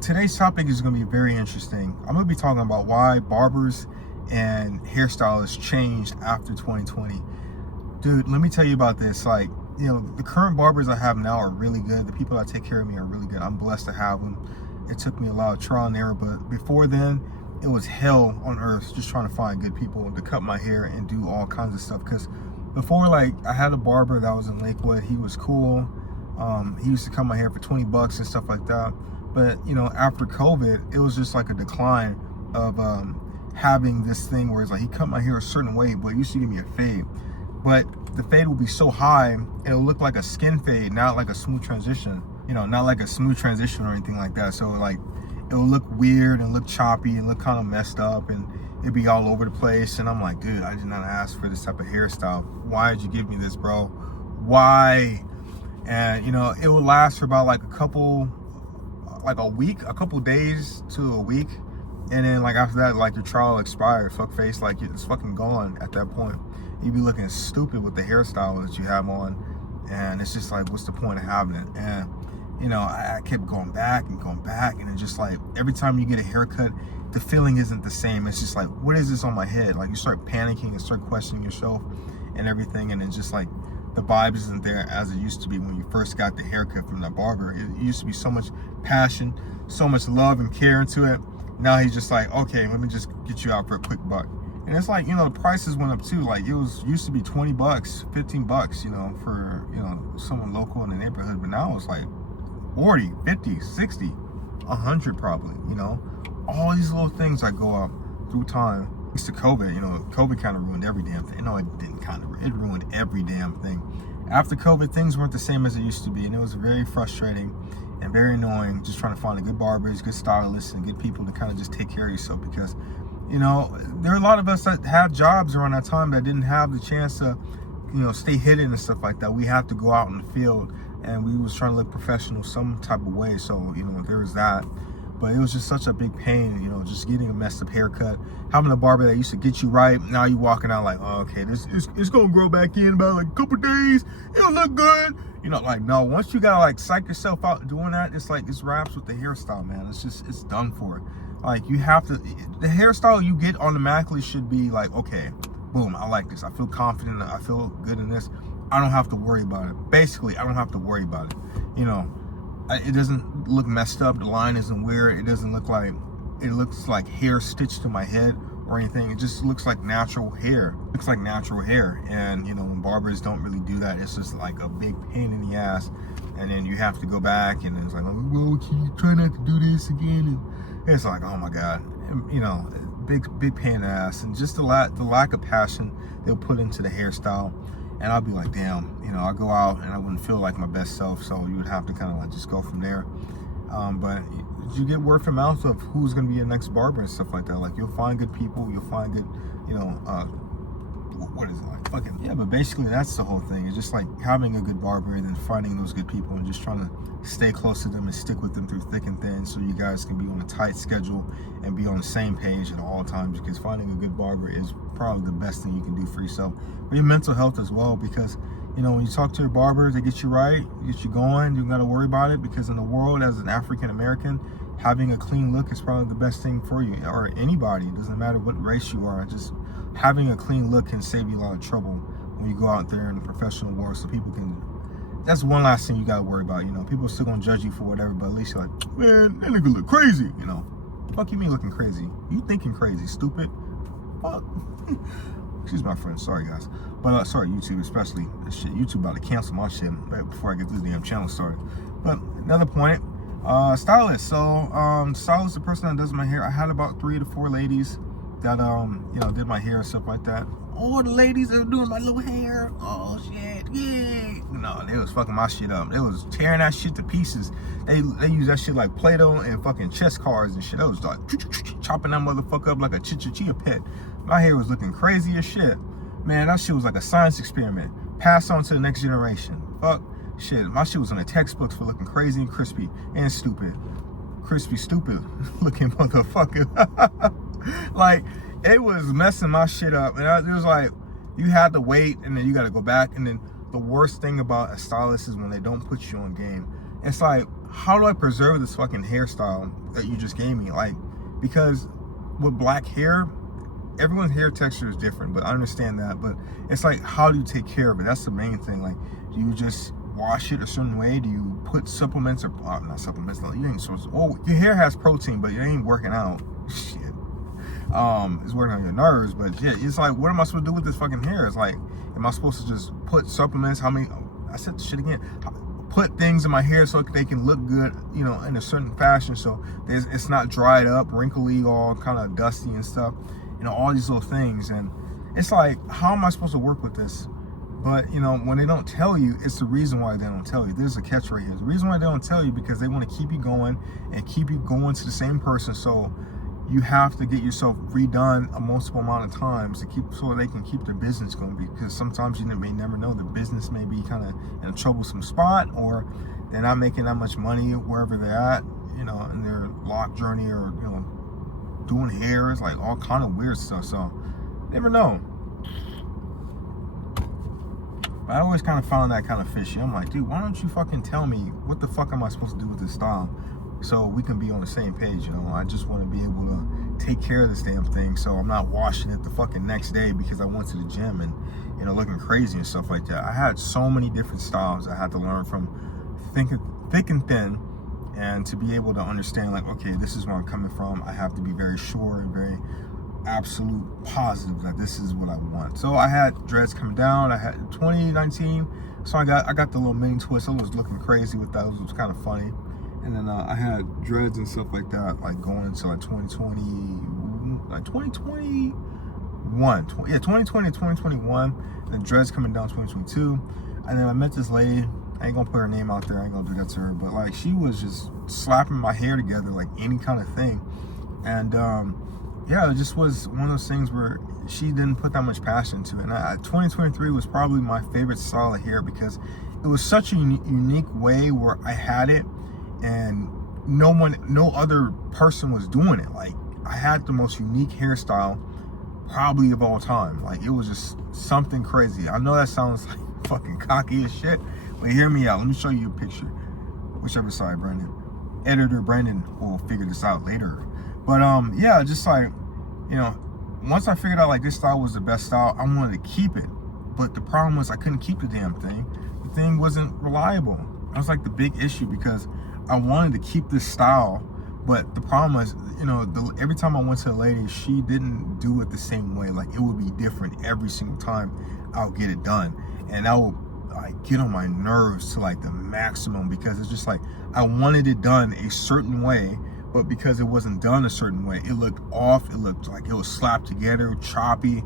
Today's topic is going to be very interesting. I'm going to be talking about why barbers and hairstylists changed after 2020. Dude, let me tell you about this. The current barbers I have now are really good. The people that take care of me are really good. I'm blessed to have them. It took me a lot of trial and error, but before then, it was hell on earth just trying to find good people to cut my hair and do all kinds of stuff. Because before, I had a barber that was in Lakewood. He was cool. He used to cut my hair for $20 and stuff like that. But, after COVID, it was just like a decline of having this thing where it's like he cut my hair a certain way, but he used to give me a fade. But the fade would be so high, it'll look like a skin fade, not like a smooth transition. Not like a smooth transition or anything like that. So, it'll look weird and look choppy and look kind of messed up, and it'd be all over the place. And I'm like, dude, I did not ask for this type of hairstyle. Why did you give me this, bro? Why? And, it would last for about a week, a couple days to a week, and then after that, your trial expired. Fuck face, it's fucking gone at that point. You'd be looking stupid with the hairstyle that you have on, and it's just what's the point of having it? And I kept going back, and it's just every time you get a haircut, the feeling isn't the same. It's just what is this on my head? You start panicking and start questioning yourself and everything, and it's just the vibe isn't there as it used to be when you first got the haircut from the barber. It used to be so much passion, so much love and care into it. Now he's just okay, let me just get you out for a quick buck. And it's the prices went up too. It used to be $20, $15, for, someone local in the neighborhood. But now it's 40, 50, 60, 100 probably, all these little things that go up through time. Thanks to COVID, COVID kind of ruined every damn thing. No, it didn't it ruined every damn thing. After COVID, things weren't the same as it used to be, and it was very frustrating and very annoying just trying to find a good barbers, good stylists, and good people to kind of just take care of yourself, because, there are a lot of us that have jobs around that time that didn't have the chance to, stay hidden and stuff like that. We have to go out in the field, and we was trying to look professional some type of way, so, there was that. But it was just such a big pain, just getting a messed up haircut, having a barber that used to get you right. Now you walking out oh, okay, it's gonna grow back in about a couple days. It'll look good. No, once you gotta psych yourself out doing that, it's it's wraps with the hairstyle, man. It's done for. You have to, the hairstyle you get automatically should be okay, boom, I like this. I feel confident. I feel good in this. I don't have to worry about it. Basically, I don't have to worry about it. It doesn't look messed up. The line isn't weird. It doesn't look it looks like hair stitched to my head or anything. It just looks like natural hair. It looks like natural hair. And, when barbers don't really do that, it's just a big pain in the ass. And then you have to go back, and it's well, can you try not to do this again? And it's oh my God. And, big pain in the ass. And just the lack of passion they'll put into the hairstyle. And I'll be damn, I'll go out and I wouldn't feel like my best self. So you would have to kind of just go from there. But you get word from mouth of who's going to be your next barber and stuff like that. You'll find good people. You'll find good, what is it fucking, yeah. But basically that's the whole thing. It's just having a good barber and then finding those good people and just trying to stay close to them and stick with them through thick and thin, so you guys can be on a tight schedule and be on the same page at all times. Because finding a good barber is probably the best thing you can do for yourself, for your mental health as well. Because when you talk to your barber, they get you right, get you going. You don't got to worry about it, because in the world, as an African American, having a clean look is probably the best thing for you, or anybody. It doesn't matter what race you are. Just having a clean look can save you a lot of trouble when you go out there in the professional world. So people can, that's one last thing you got to worry about. People are still going to judge you for whatever, but at least you're man, that nigga look crazy. Fuck you mean looking crazy? You thinking crazy, stupid? Fuck. Excuse my friend, sorry guys. But sorry YouTube, especially. Shit, YouTube about to cancel my shit right before I get this damn channel started. But another point, stylist. So stylist, the person that does my hair, I had about 3 to 4 ladies that did my hair and stuff like that. All the ladies that were doing my little hair, oh shit, yeah. No, they was fucking my shit up. They was tearing that shit to pieces. They use that shit like Play-Doh and fucking chess cards and shit. They was chopping that motherfucker up like a chia pet. My hair was looking crazy as shit. Man, that shit was like a science experiment. Passed on to the next generation. Fuck shit. My shit was in the textbooks for looking crazy and crispy and stupid. Crispy, stupid looking motherfucker. It was messing my shit up. And it was you had to wait, and then you got to go back. And then the worst thing about a stylist is when they don't put you on game. It's how do I preserve this fucking hairstyle that you just gave me? Like, because with black hair, everyone's hair texture is different, but I understand that. But it's like, how do you take care of it? That's the main thing. Like, do you just wash it a certain way? Do you put supplements or not supplements? Like, you ain't supposed to. Oh, your hair has protein, but it ain't working out. Shit. It's working on your nerves, but yeah, it's like, what am I supposed to do with this fucking hair? It's like, am I supposed to just put supplements? How many? I said the shit again. Put things in my hair so they can look good, you know, in a certain fashion, so it's not dried up, wrinkly, all kind of dusty and stuff. You know, all these little things, and it's like, how am I supposed to work with this? But you know, when they don't tell you, it's the reason why they don't tell you. There's a catch right here. The reason why they don't tell you, because they want to keep you going and keep you going to the same person. So you have to get yourself redone a multiple amount of times to keep, so they can keep their business going. Because sometimes you may never know, the business may be kind of in a troublesome spot, or they're not making that much money wherever they're at, you know, in their lock journey, or you know, doing hair is like all kind of weird stuff. So never know. But I always kind of found that kind of fishy. I'm like, dude, why don't you fucking tell me what the fuck am I supposed to do with this style, so we can be on the same page? You know, I just want to be able to take care of this damn thing, so I'm not washing it the fucking next day because I went to the gym and, you know, looking crazy and stuff like that. I had so many different styles I had to learn from thick and thin, and to be able to understand, like, okay, this is where I'm coming from. I have to be very sure and very absolute positive that this is what I want. So I had dreads coming down. I had 2019, so I got the little mini twist. I was looking crazy with that. It was kind of funny. And then I had dreads and stuff like that, like going into like 2020, like 2021, yeah, 2020 to 2021. And then dreads coming down 2022. And then I met this lady. I ain't gonna put her name out there. I ain't gonna do that to her. But like, she was just slapping my hair together like any kind of thing. And yeah, it just was one of those things where she didn't put that much passion into it. And 2023 was probably my favorite style of hair, because it was such a unique way where I had it, and no other person was doing it. Like, I had the most unique hairstyle probably of all time. Like, it was just something crazy. I know that sounds like fucking cocky as shit, but hear me out. Let me show you a picture. Whichever side, Brandon. Editor Brandon will figure this out later. But yeah, just like, you know, once I figured out like this style was the best style, I wanted to keep it. But the problem was I couldn't keep the damn thing. The thing wasn't reliable. That was like the big issue, because I wanted to keep this style, but the problem was, you know, every time I went to a lady, she didn't do it the same way. Like, it would be different every single time I'll get it done. And that will like get on my nerves to like the maximum, because it's just like, I wanted it done a certain way, but because it wasn't done a certain way, it looked off. It looked like it was slapped together, choppy,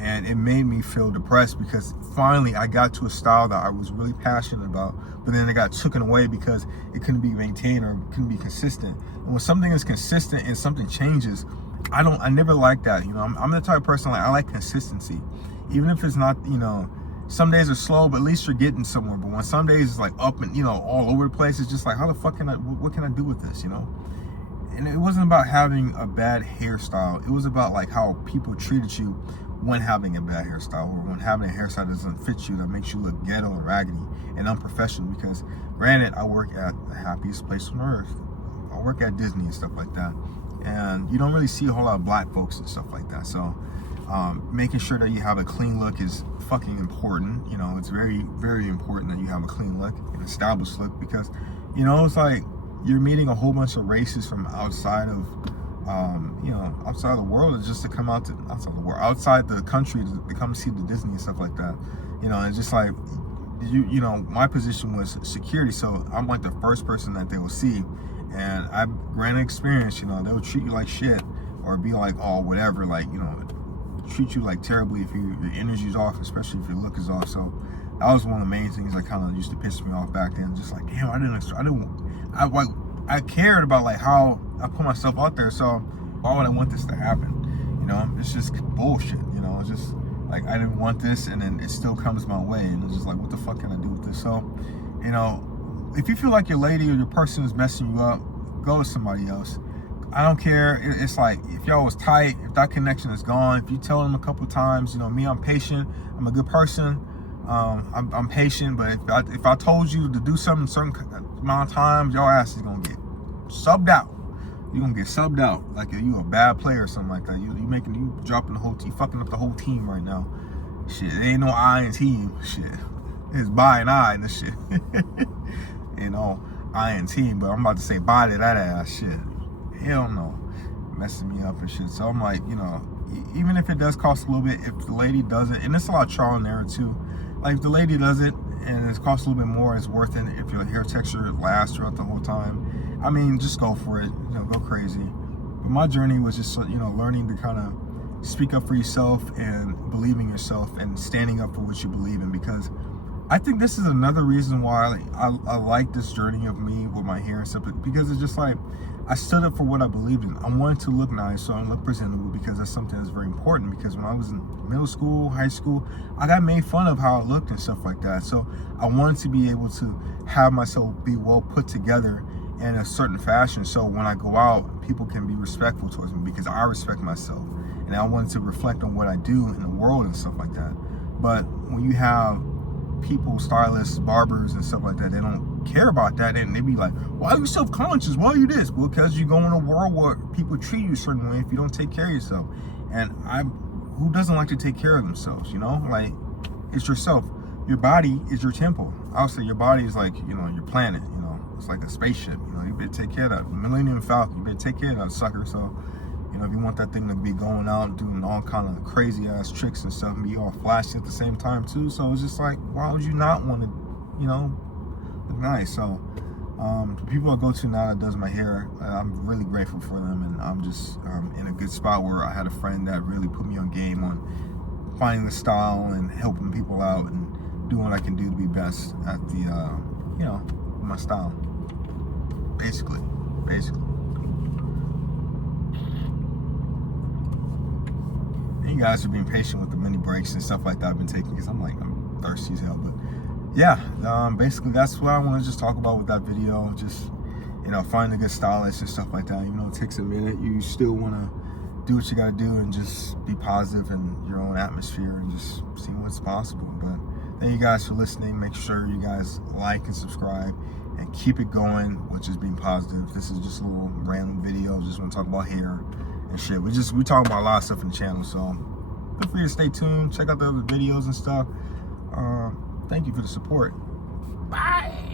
and it made me feel depressed, because finally I got to a style that I was really passionate about, but then it got taken away because it couldn't be maintained or couldn't be consistent. And when something is consistent and something changes, I never like that. You know, I'm the type of person, like, I like consistency, even if it's not, you know, some days are slow, but at least you're getting somewhere. But when some days it's like up and, you know, all over the place, it's just like, how the fuck what can I do with this, you know? And it wasn't about having a bad hairstyle. It was about like how people treated you when having a bad hairstyle, or when having a hairstyle that doesn't fit you, that makes you look ghetto and raggedy and unprofessional. Because granted, I work at the happiest place on earth. I work at Disney and stuff like that. And you don't really see a whole lot of black folks and stuff like that. So making sure that you have a clean look is fucking important. You know, it's very, very important that you have a clean look, an established look, because, you know, it's like you're meeting a whole bunch of races from outside of, you know, outside the world, is just to come out to outside the country to come see the Disney and stuff like that. You know, it's just like, you know, my position was security, so I'm like the first person that they will see. And I've granted experience, you know, they'll treat you like shit, or be like, oh, whatever, like, you know, treat you like terribly if your energy's off, especially if your look is off. So that was one of the main things that kind of used to piss me off back then. Just like, damn, I cared about like how I put myself out there. So why would I want this to happen? You know, it's just bullshit. You know, it's just like, I didn't want this, and then it still comes my way, and it's just like, what the fuck can I do with this? So, you know, if you feel like your lady or your person is messing you up, go with somebody else. I don't care. It's like, if y'all was tight, if that connection is gone, if you tell them a couple times, you know, me, I'm patient, I'm a good person, I'm patient, but if I told you to do something certain amount of times, your ass is gonna get subbed out. You're gonna get subbed out like you a bad player or something like that. You dropping the whole team, fucking up the whole team right now. Shit, there ain't no I in team. Shit, it's by and I and this shit. You know, I in team, but I'm about to say bye to that ass. Shit, hell no, messing me up and shit. So I'm like, you know, even if it does cost a little bit, if the lady does it, and it's a lot of trial and error too. Like if the lady does it and it costs a little bit more, it's worth it. If your hair texture lasts throughout the whole time, I mean, just go for it. You know, go crazy. But my journey was just, you know, learning to kind of speak up for yourself and believe in yourself and standing up for what you believe in. Because I think this is another reason why I like this journey of me with my hair and stuff. Because it's just like I stood up for what I believed in. I wanted to look nice, so I look presentable, because that's something that's very important. Because when I was in middle school, high school, I got made fun of how I looked and stuff like that. So I wanted to be able to have myself be well put together in a certain fashion, so when I go out, people can be respectful towards me, because I respect myself, and I wanted to reflect on what I do in the world and stuff like that. But when you have people, stylists, barbers and stuff like that, they don't care about that, and they be like, why are you self-conscious? Why are you this? Well, because you go in a world where people treat you a certain way if you don't take care of yourself. And who doesn't like to take care of themselves, you know? Like, it's yourself. Your body is your temple. I would say your body is like, you know, your planet, you know? It's like a spaceship, you know. You better take care of that Millennium Falcon. You better take care of that sucker. So, you know, if you want that thing to be going out and doing all kind of crazy ass tricks and stuff, and be all flashy at the same time too. So it's just like, why would you not want to, you know, look nice? So, the people I go to now that does my hair, I'm really grateful for them, and I'm just in a good spot where I had a friend that really put me on game on finding the style and helping people out and doing what I can do to be best at the, you know, my style. Basically. And you guys are being patient with the mini breaks and stuff like that I've been taking, because I'm thirsty as hell. But yeah, basically that's what I want to just talk about with that video. Just, you know, find a good stylist and stuff like that. Even though it takes a minute, you still want to do what you got to do and just be positive in your own atmosphere and just see what's possible. But thank you guys for listening. Make sure you guys like and subscribe and keep it going, which is being positive. This is just a little random video. Just want to talk about hair and shit. We talking about a lot of stuff in the channel, so feel free to stay tuned. Check out the other videos and stuff. Thank you for the support. Bye.